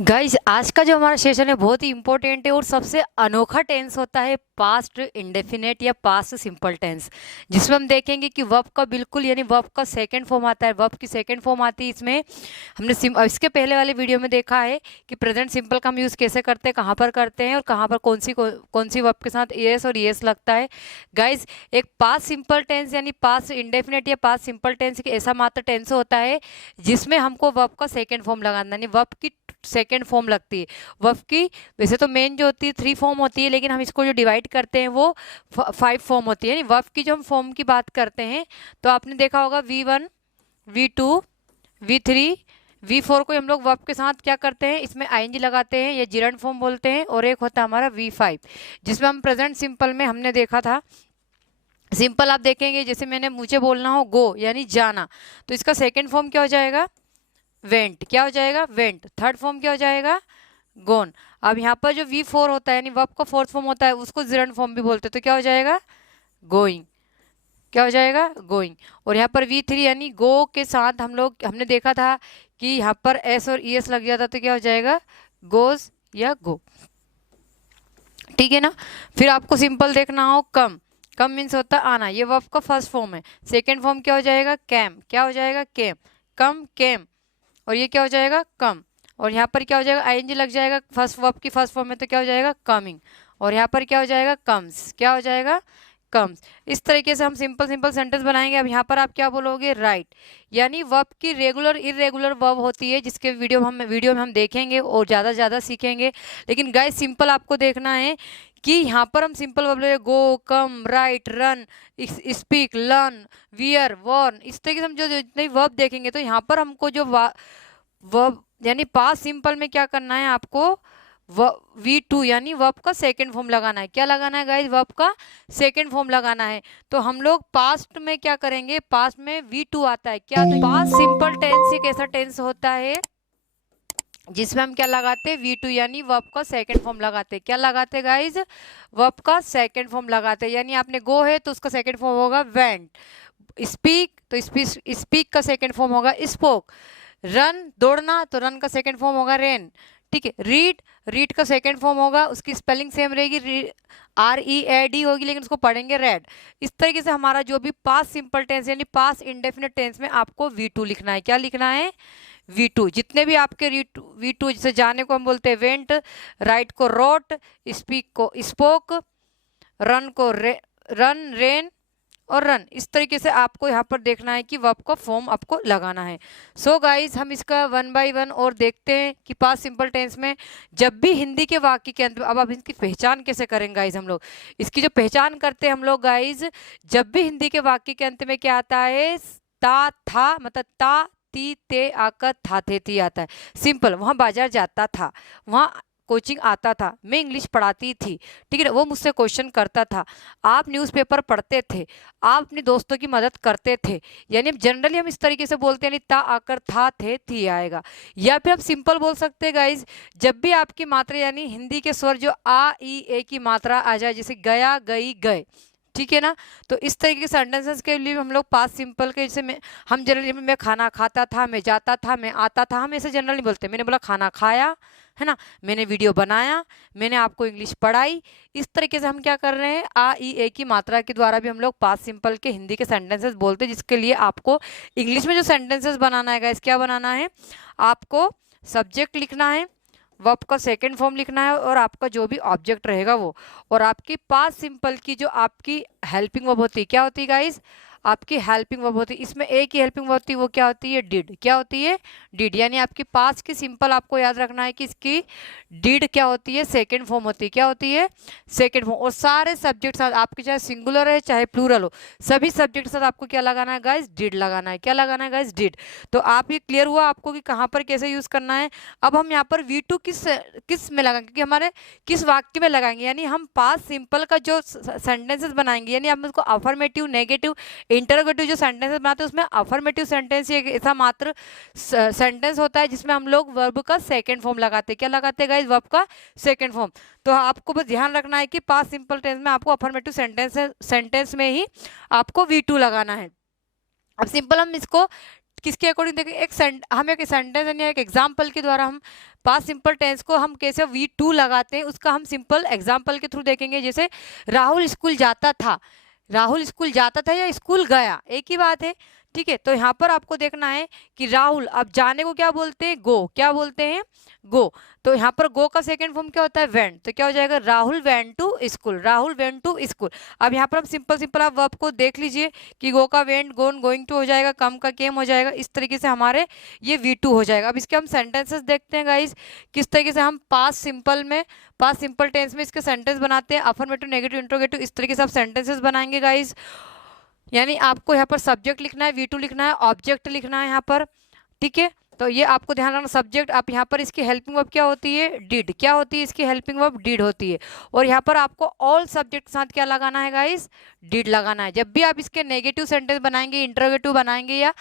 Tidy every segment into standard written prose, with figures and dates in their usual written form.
Guys आज का जो हमारा सेशन है बहुत ही इंपॉर्टेंट है और सबसे अनोखा टेंस होता है पास्ट इंडेफिनेट या पास्ट सिंपल टेंस, जिसमें हम देखेंगे कि वर्ब का बिल्कुल यानी वर्ब का सेकंड फॉर्म आता है, वर्ब की सेकंड फॉर्म आती है। इसमें हमने इसके पहले वाले वीडियो में देखा है कि प्रेजेंट सिंपल का हम यूज़ कैसे करते हैं, कहाँ पर करते हैं और कहाँ पर कौन सी वर्ब के साथ एस और एस लगता है। गाइज एक पास्ट सिंपल टेंस यानी पास्ट इंडेफिनेट या पास्ट सिंपल टेंस एक ऐसा मात्र टेंस होता है जिसमें हमको वर्ब का सेकेंड फॉर्म लगाना यानी वर्ब की सेकेंड फॉर्म लगती है। वर्ब की वैसे तो मेन जो होती है 3 फॉर्म होती है, लेकिन हम इसको जो डिवाइड करते हैं वो 5 फॉर्म होती है। यानी वर्ब की जो हम फॉर्म की बात करते हैं तो आपने देखा होगा V1 V2 V3 V4 को हम लोग वर्ब के साथ क्या करते हैं, इसमें आईएनजी लगाते हैं या जिरंड फॉर्म बोलते हैं। और एक होता है हमारा V5 जिसमें हम प्रेजेंट सिंपल में हमने देखा था। सिंपल आप देखेंगे जैसे मैंने मुझे बोलना हो गो यानी जाना, तो इसका सेकेंड फॉर्म क्या हो जाएगा, वेंट। क्या हो जाएगा, वेंट। थर्ड फॉर्म क्या हो जाएगा, गोन। अब यहाँ पर जो V4 होता है यानी वर्ब का फोर्थ फॉर्म होता है उसको जिरंड फॉर्म भी बोलते हैं, तो क्या हो जाएगा, गोइंग। क्या हो जाएगा, गोइंग। और यहाँ पर V3 यानी गो के साथ हमने देखा था कि यहाँ पर एस और ईएस लग जाता, तो क्या हो जाएगा, गोज या गो। ठीक है ना। फिर आपको सिंपल देखना हो कम। कम मीन्स होता है आना, ये वर्ब का फर्स्ट फॉर्म है। सेकेंड फॉर्म क्या हो जाएगा, कैम। क्या हो जाएगा, केम। कम केम। और ये क्या हो जाएगा, कम। और यहाँ पर क्या हो जाएगा, आईएनजी लग जाएगा फर्स्ट वर्ब की फर्स्ट फॉर्म में, तो क्या हो जाएगा, कमिंग। और यहाँ पर क्या हो जाएगा, कम्स। क्या हो जाएगा, कम्स। इस तरीके से हम सिंपल सिंपल सेंटेंस बनाएंगे। अब यहाँ पर आप क्या बोलोगे, राइट। यानी वर्ब की रेगुलर इरेगुलर वर्ब होती है, जिसके वीडियो में हम देखेंगे और ज़्यादा से ज़्यादा सीखेंगे। लेकिन गाइस सिंपल आपको देखना है कि यहाँ पर हम सिंपल वर्ब ले, go, come, write, run, speak, learn, wear, worn, इस तरीके से हम जो जितने वर्ब देखेंगे तो यहाँ पर हमको जो वर्ब यानी पास्ट सिंपल में क्या करना है आपको, V2 यानी वर्ब का सेकंड फॉर्म लगाना है। क्या लगाना है गाइस, वर्ब का सेकंड फॉर्म लगाना है। तो हम लोग पास्ट में क्या करेंगे, पास्ट में V2 आता है। क्या, तो पास्ट सिंपल टेंस एक ऐसा टेंस होता है जिसमें हम क्या लगाते हैं, V2 यानी वर्ब का सेकंड फॉर्म लगाते हैं। क्या लगाते गाइज, वर्ब का सेकंड फॉर्म लगाते हैं। यानी आपने गो है तो उसका सेकंड फॉर्म होगा वेंट। स्पीक तो स्पीक का सेकंड फॉर्म होगा स्पोक। रन दौड़ना तो रन का सेकंड फॉर्म होगा रेन। ठीक है। रीड का सेकंड फॉर्म होगा, उसकी स्पेलिंग सेम रहेगी, READ होगी, लेकिन उसको पढ़ेंगे रेड। इस तरीके से हमारा जो भी पास्ट सिंपल टेंस यानी पास्ट इंडेफिनिट टेंस में आपको V2 लिखना है। क्या लिखना है, V2। जितने भी आपके V2 जैसे जाने को हम बोलते हैं वेंट, राइट को रोट, स्पीक को स्पोक, रन को रन रेन और रन। इस तरीके से आपको यहाँ पर देखना है कि वर्ब का फॉर्म आपको लगाना है। सो गाइज हम इसका 1 बाय 1 और देखते हैं कि पास्ट सिंपल टेंस में जब भी हिंदी के वाक्य के अंत में, अब इसकी पहचान कैसे करेंगे गाइज, हम लोग इसकी जो पहचान करते हैं हम लोग गाइज, जब भी हिंदी के वाक्य के अंत में क्या आता है, ता था, मतलब ता ती ते आकर था थे ती आता है। सिंपल, वहाँ बाजार जाता था, वहाँ कोचिंग आता था, मैं इंग्लिश पढ़ाती थी, ठीक है ना, वो मुझसे क्वेश्चन करता था, आप न्यूज़पेपर पढ़ते थे, आप अपने दोस्तों की मदद करते थे। यानी जनरली हम इस तरीके से बोलते हैं, यानी ता आकर था थे थी आएगा। या फिर आप सिंपल बोल सकते हैं गाइज, जब भी आपकी मात्रा यानी हिंदी के स्वर जो आ ई ए की मात्रा आ जाए, जैसे गया गई गए, ठीक है ना, तो इस तरीके के सेंटेंसेस के लिए हम लोग पास्ट सिंपल के जैसे हम जनरली मैं खाना खाता था, मैं जाता था, मैं आता था, हम ऐसे जनरली बोलते हैं। मैंने बोला खाना खाया, है ना, मैंने वीडियो बनाया, मैंने आपको इंग्लिश पढ़ाई। इस तरीके से हम क्या कर रहे हैं, आ ई ए की मात्रा के द्वारा भी हम लोग पास्ट सिंपल के हिंदी के सेंटेंसेस बोलते हैं, जिसके लिए आपको इंग्लिश में जो सेंटेंसेस बनाना है गाइस, क्या बनाना है, आपको सब्जेक्ट लिखना है, वर्ब का सेकंड फॉर्म लिखना है और आपका जो भी ऑब्जेक्ट रहेगा वो, और आपकी पास्ट सिंपल की जो आपकी हेल्पिंग वर्ब होती है, क्या होती है गाइस, आपकी हेल्पिंग वर्ब होती है। इसमें एक ही हेल्पिंग वर्ब होती है, वो क्या होती है, डिड। क्या होती है, डिड। यानी आपकी पास्ट की सिंपल आपको याद रखना है कि इसकी डिड क्या होती है, सेकंड फॉर्म होती है। क्या होती है, सेकंड फॉर्म। और सारे सब्जेक्ट साथ आपके चाहे सिंगुलर है चाहे प्लूरल हो, सभी सब्जेक्ट साथ आपको क्या लगाना है गाइस, डिड लगाना है। क्या लगाना है गाइस, डिड। तो आप ये क्लियर हुआ आपको कि कहाँ पर कैसे यूज करना है। अब हम यहाँ पर V2 किस में लगाएंगे, क्योंकि हमारे किस वाक्य में लगाएंगे, यानी हम पास्ट सिंपल का जो सेंटेंसेस बनाएंगे, यानी हम उसको अफर्मेटिव, नेगेटिव, इंटरोगेटिव जो सेंटेंसेस बनाते हैं उसमें अफर्मेटिव सेंटेंस एक ऐसा मात्र सेंटेंस होता है जिसमें हम लोग वर्ब का सेकंड फॉर्म लगाते हैं। क्या लगाते हैं गाइस, वर्ब का सेकंड फॉर्म। तो आपको बस ध्यान रखना है कि पास्ट सिंपल टेंस में आपको अफर्मेटिव सेंटेंस में ही आपको V2 लगाना है। अब सिंपल हम इसको किसके अकॉर्डिंग देखें, हम एक सेंटेंस यानी एक एग्जाम्पल के द्वारा हम पास्ट सिंपल टेंस को हम कैसे V2 लगाते हैं उसका हम सिंपल एग्जाम्पल के थ्रू देखेंगे। जैसे राहुल स्कूल जाता था, राहुल स्कूल जाता था या स्कूल गया, एक ही बात है, ठीक है। तो यहाँ पर आपको देखना है कि राहुल, अब जाने को क्या बोलते हैं, गो, क्या बोलते हैं, गो। तो यहाँ पर गो का सेकंड फॉर्म क्या होता है, वेंट, तो क्या हो जाएगा, Rahul went to school, Rahul went to school. अब यहाँ पर हम सिंपल सिंपल आप वर्ब को देख लीजिए कि गो का वेंट, गोन, गोइंग टू हो जाएगा, कम का केम हो जाएगा, इस तरीके से हमारे ये V2 हो जाएगा। अब इसके हम सेंटेंसेस देखते हैं गाइज, किस तरीके से हम पास्ट सिंपल में, पास्ट सिंपल टेंस में इसके सेंटेंस बनाते हैं, अफर्मेटिव, नेगेटिव, इंट्रोगेटिव, इस तरीके से आप सेंटेंसेस बनाएंगे गाइज। यानी आपको यहाँ पर सब्जेक्ट लिखना है, V2 लिखना है, ऑब्जेक्ट लिखना है यहाँ पर, ठीक है। तो ये आपको ध्यान रखना, सब्जेक्ट, आप यहाँ पर इसकी हेल्पिंग वर्ब क्या होती है, डिड, क्या होती है इसकी हेल्पिंग वर्ब, डिड होती है। और यहाँ पर आपको ऑल सब्जेक्ट के साथ क्या लगाना है गाइस, डिड लगाना है। जब भी आप इसके नेगेटिव सेंटेंस बनाएंगे, इंटरोगेटिव बनाएंगे, या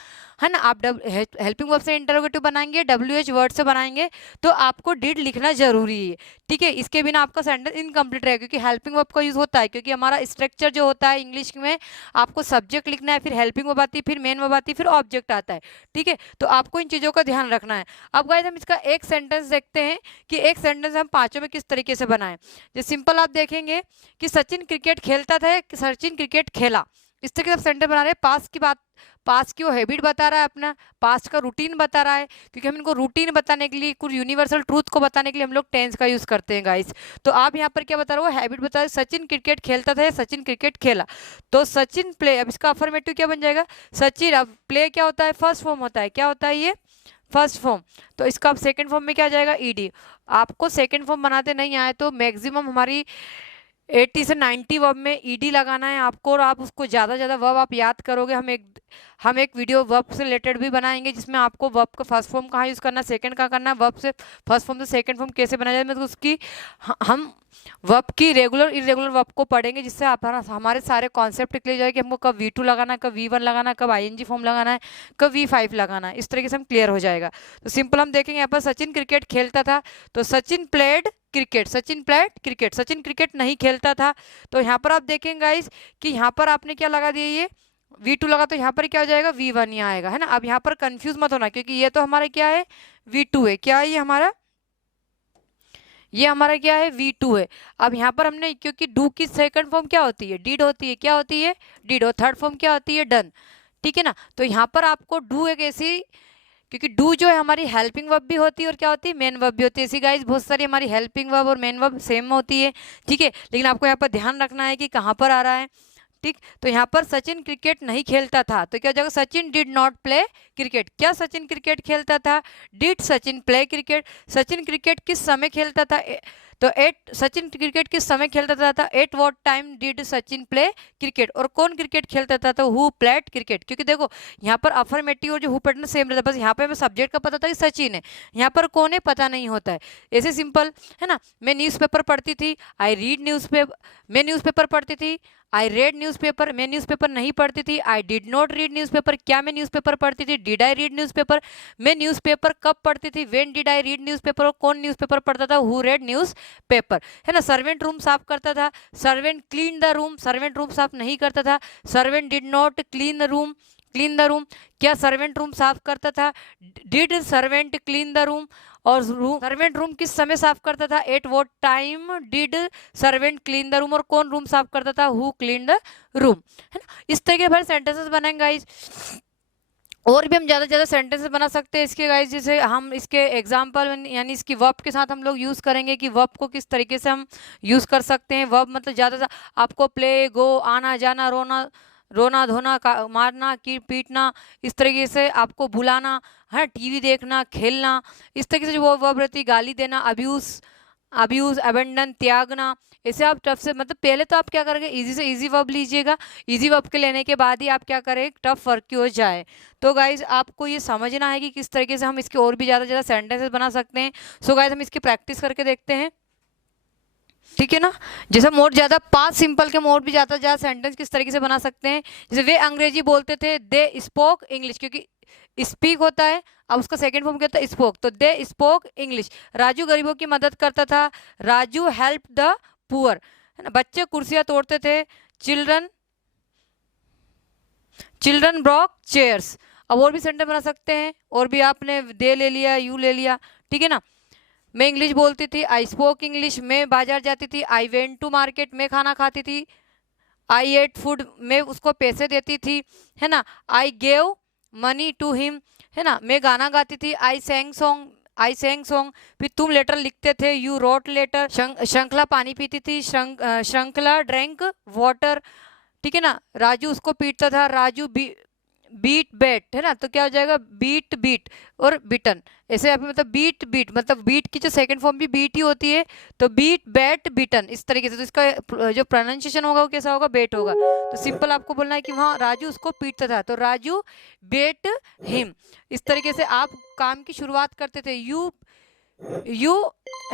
है ना, आप हेल्पिंग वर्ब से इंटरोगेटिव बनाएंगे, WH वर्ड से बनाएंगे, तो आपको डिड लिखना जरूरी है, ठीक है। इसके बिना आपका सेंटेंस इनकम्प्लीट रहेगा, क्योंकि हेल्पिंग वर्ब का यूज होता है, क्योंकि हमारा स्ट्रक्चर जो होता है इंग्लिश में, आपको सब्जेक्ट लिखना है, फिर हेल्पिंग वर्ब आती है, फिर मेन वर्ब आती है, फिर ऑब्जेक्ट आता है, ठीक है। तो आपको इन चीज़ों का ध्यान रखना है। अब गाइस हम इसका एक सेंटेंस देखते हैं कि एक सेंटेंस हम पांचों में किस तरीके से बनाएं। जो सिंपल आप देखेंगे कि सचिन क्रिकेट खेलता था, सचिन क्रिकेट खेला, इस तरीके से सेंटेंस बना रहे हैं। पास्ट की बात, पास्ट की वो हैबिट बता रहा है, अपना पास्ट का रूटीन बता रहा है, क्योंकि हम इनको रूटीन बताने के लिए, कुछ यूनिवर्सल ट्रूथ को बताने के लिए हम लोग टेंस का यूज करते हैं गाइस। तो आप यहाँ पर क्या बता रहे हो, हैबिट बता रहे, सचिन क्रिकेट खेलता था या सचिन क्रिकेट खेला, तो सचिन प्ले, अब इसका अफर्मेटिव क्या बन जाएगा, सचिन। अब प्ले क्या होता है, फर्स्ट फॉर्म होता है, क्या होता है ये, फर्स्ट फॉर्म, तो इसका अब सेकंड फॉर्म में क्या आ जाएगा, ED। आपको सेकंड फॉर्म बनाते नहीं आए तो मैक्सिमम हमारी 80 से 90 वर्ब में ED लगाना है आपको, और आप उसको ज़्यादा ज़्यादा वर्ब आप याद करोगे। हम एक वीडियो वर्ब से रिलेटेड भी बनाएंगे, जिसमें आपको वर्ब का फर्स्ट फॉर्म कहाँ यूज़ करना है, सेकंड कहाँ करना है, वर्ब से फर्स्ट फॉर्म से सेकंड फॉर्म कैसे बनाया जाए, मतलब उसकी हम वर्ब की रेगुलर इरेगुलर वर्ब को पढ़ेंगे, जिससे आप हमारे सारे कॉन्सेप्ट क्लियर जाए कि हमको कब V2 लगाना है, कब V1 लगाना है, कब ING फॉर्म लगाना है, कब V5 लगाना है, इस तरीके से हम क्लियर हो जाएगा। तो सिंपल हम देखेंगे यहाँ पर सचिन क्रिकेट खेलता था, तो Sachin played cricket, Sachin played cricket, Sachin cricket नहीं खेलता था। तो यहाँ पर आप देखेंगे गाइस कि यहाँ पर आपने क्या लगा दिया, ये V2 लगा, तो यहाँ पर क्या हो जाएगा, V1 ही आएगा, है ना। अब यहाँ पर कंफ्यूज मत होना, क्योंकि ये तो हमारा क्या है, V2 है, क्या है ये हमारा, ये हमारा क्या है, V2 है। अब यहाँ पर हमने, क्योंकि डू की सेकंड फॉर्म क्या होती है, डिड होती है, क्या होती है, डिड, और थर्ड फॉर्म क्या होती है, डन, ठीक है ना। तो यहाँ पर आपको डू एक ऐसी, क्योंकि डू जो है हमारी हेल्पिंग वर्ब भी होती है और क्या होती है, मेन वर्ब भी होती है। ऐसी गाइस बहुत सारी हमारी हेल्पिंग वर्ब और मेन वर्ब सेम होती है, ठीक है। लेकिन आपको यहाँ पर ध्यान रखना है कि कहाँ पर आ रहा है, ठीक। तो यहाँ पर सचिन क्रिकेट नहीं खेलता था, तो क्या हो जाएगा, Sachin did not play cricket. क्या सचिन क्रिकेट खेलता था, did Sachin play cricket. Sachin cricket किस समय खेलता था, तो सचिन क्रिकेट किस समय खेलता था, at what time did Sachin play cricket. और कौन क्रिकेट खेलता था, तो हु प्लेड क्रिकेट। क्योंकि देखो यहाँ पर अफर्मेटिव और जो हु पैटर्न सेम रहता है, बस यहाँ पे हमें सब्जेक्ट का पता था कि सचिन है, यहाँ पर कौन है पता नहीं होता है, ऐसे सिंपल है ना। मैं न्यूज़पेपर पढ़ती थी, आई रीड न्यूज़पेपर, मैं न्यूज़पेपर पढ़ती थी, आई रेड न्यूज़पेपर, मैं न्यूज़पेपर नहीं पढ़ती थी, I did not read newspaper, क्या मैं न्यूज़पेपर पढ़ती थी, डिड आई रीड न्यूज़पेपर, मैं न्यूज़पेपर कब पढ़ती थी, when did I read newspaper, और कौन न्यूज़पेपर पढ़ता था, हु रेड न्यूज़पेपर, है ना। सर्वेंट रूम साफ करता था, servant clean the room, servant room साफ नहीं करता था, servant did not clean the room, clean the room, क्या सर्वेंट रूम साफ करता था, did servant clean the room. और सर्वेंट रूम किस समय साफ करता था, at what time did servant clean the room, और कौन रूम साफ करता था, हु क्लीन द रूम, है ना। इस तरह के भाई सेंटेंसेस बनाएंगे गाइस। और भी हम ज़्यादा से ज़्यादा सेंटेंसेस बना सकते हैं इसके गाइस, जैसे हम इसके एग्जांपल यानी इसकी वर्ब के साथ हम लोग यूज़ करेंगे कि वर्ब को किस तरीके से हम यूज़ कर सकते हैं। वर्ब मतलब ज़्यादा आपको प्ले, गो, आना जाना, रोना, रोना धोना, मारना, की पीटना, इस तरीके से आपको बुलाना है, टीवी देखना, खेलना, इस तरीके से जो वर्ब रहती है, गाली देना, अब्यूज, अबेंडन, त्यागना, ऐसे आप टफ से, मतलब पहले तो आप क्या करेंगे, इजी से इजी वर्ब लीजिएगा, इजी वर्ब के लेने के बाद ही आप क्या करें, टफ वर्ब की ओर जाए। तो गाइज आपको ये समझना है कि किस तरीके से हम इसके और भी ज़्यादा सेंटेंसेस बना सकते हैं। सो गाइज हम इसकी प्रैक्टिस करके देखते हैं, ठीक है ना। जैसे मोर ज़्यादा पास्ट सिंपल के मोर भी ज़्यादा सेंटेंस किस तरीके से बना सकते हैं। जैसे वे अंग्रेजी बोलते थे, दे स्पोक इंग्लिश, क्योंकि स्पीक होता है, अब उसका सेकंड फॉर्म क्या होता है, स्पोक, तो दे स्पोक इंग्लिश। राजू गरीबों की मदद करता था, राजू हेल्प द पुअर, है ना। बच्चे कुर्सियां तोड़ते थे, चिल्ड्रन ब्रोक चेयर्स। अब और भी सेंटेंस बना सकते हैं, और भी आपने दे ले लिया, यू ले लिया, ठीक है ना। मैं इंग्लिश बोलती थी, आई स्पोक इंग्लिश। मैं बाजार जाती थी, आई वेंट टू मार्केट। मैं खाना खाती थी, आई एट फूड। मैं उसको पैसे देती थी, है ना, I gave money to him, है ना। मैं गाना गाती थी, आई सैंग सॉन्ग, आई सैंग सॉन्ग। फिर तुम लेटर लिखते थे, यू रोट लेटर। श्रृंखला पानी पीती थी, श्रृंखला ड्रिंक वाटर, ठीक है ना। राजू उसको पीटता था, राजू बीट बैट, है ना। तो क्या हो जाएगा, बीट बीट और बिटन। ऐसे यहाँ पे मतलब बीट बीट, मतलब बीट की जो सेकंड फॉर्म भी बीट ही होती है, तो बीट बैट बिटन इस तरीके से। तो इसका जो प्रोनाउंसिएशन होगा वो कैसा होगा, बेट होगा। तो सिंपल आपको बोलना है कि वहाँ राजू उसको पीटता था, तो राजू बेट हिम। इस तरीके से आप काम की शुरुआत करते थे। You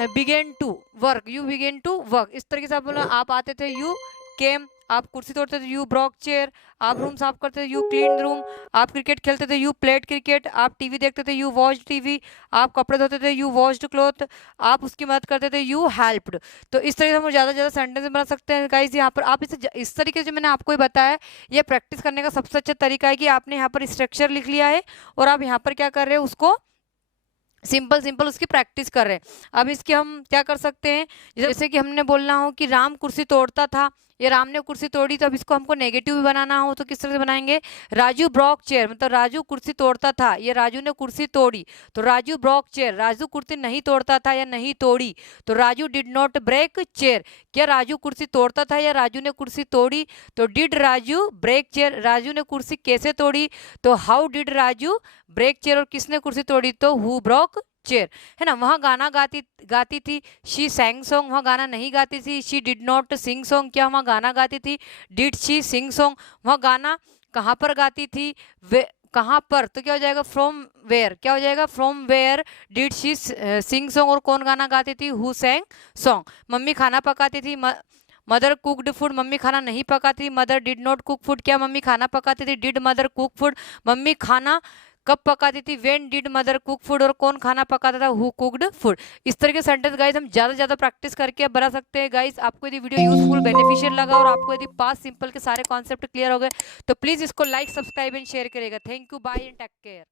begin to work, you begin to work, इस तरीके से आप बोलना। आप आते थे, यू केम। आप कुर्सी तोड़ते थे, यू ब्रॉक चेयर। आप रूम साफ करते थे, यू क्लीन रूम। आप क्रिकेट खेलते थे, यू प्लेड क्रिकेट। आप टीवी देखते थे, यू वॉच टीवी। आप कपड़े धोते थे, यू वॉश्ड क्लॉथ। आप उसकी मदद करते थे, यू हेल्प्ड। तो इस तरीके से हम ज़्यादा से ज़्यादा सेंटेंस बना सकते हैं गाइस। यहाँ पर आप इसे इस तरीके से, जो मैंने आपको बताया, ये प्रैक्टिस करने का सबसे अच्छा तरीका है कि आपने यहाँ पर स्ट्रक्चर लिख लिया है और आप यहाँ पर क्या कर रहे हैं, उसको सिंपल सिंपल उसकी प्रैक्टिस कर रहे हैं। अब इसके हम क्या कर सकते हैं, जैसे कि हमने बोलना हो कि राम कुर्सी तोड़ता था, ये राम ने कुर्सी तोड़ी। तो अब इसको हमको नेगेटिव भी बनाना हो तो किस तरह से बनाएंगे, राजू ब्रॉक चेयर, मतलब राजू कुर्सी तोड़ता था, ये राजू ने कुर्सी तोड़ी, तो राजू ब्रॉक चेयर। राजू कुर्सी नहीं तोड़ता था या नहीं तोड़ी, तो Raju did not break chair. क्या राजू कुर्सी तोड़ता था या राजू ने कुर्सी तोड़ी, तो डिड राजू ब्रेक चेयर। राजू ने कुर्सी कैसे तोड़ी, तो how did Raju break chair. और किसने कुर्सी तोड़ी, तो हु ब्रोक चेयर, है ना। वहाँ गाना गाती थी, शी सैंग सॉन्ग। वहाँ गाना नहीं गाती थी, she did not sing song. क्या वहाँ गाना गाती थी, डिड शी सिंग सॉन्ग। वहाँ गाना कहाँ पर गाती थी, वे कहाँ पर, तो क्या हो जाएगा, फ्रॉम वेयर। क्या हो जाएगा, from where did she sing song. और कौन गाना गाती थी, हु सैंग सॉन्ग। मम्मी खाना पकाती थी, मदर कुकड फूड। मम्मी खाना नहीं पकाती, mother did not cook food. क्या मम्मी खाना पकाती थी, did mother cook food. Mummy खाना कब पकाती थी, when did mother cook food. और कौन खाना पकाता था, हु कुक्ड फूड। इस तरह के सेंटेंस गाइस हम ज्यादा से ज्यादा प्रैक्टिस करके बना सकते हैं। गाइस आपको यदि वीडियो यूजफुल बेनिफिशियल लगा और आपको यदि पास्ट सिंपल के सारे कॉन्सेप्ट क्लियर हो गए, तो प्लीज इसको लाइक, सब्सक्राइब एंड शेयर करेगा। Thank you, bye and take care.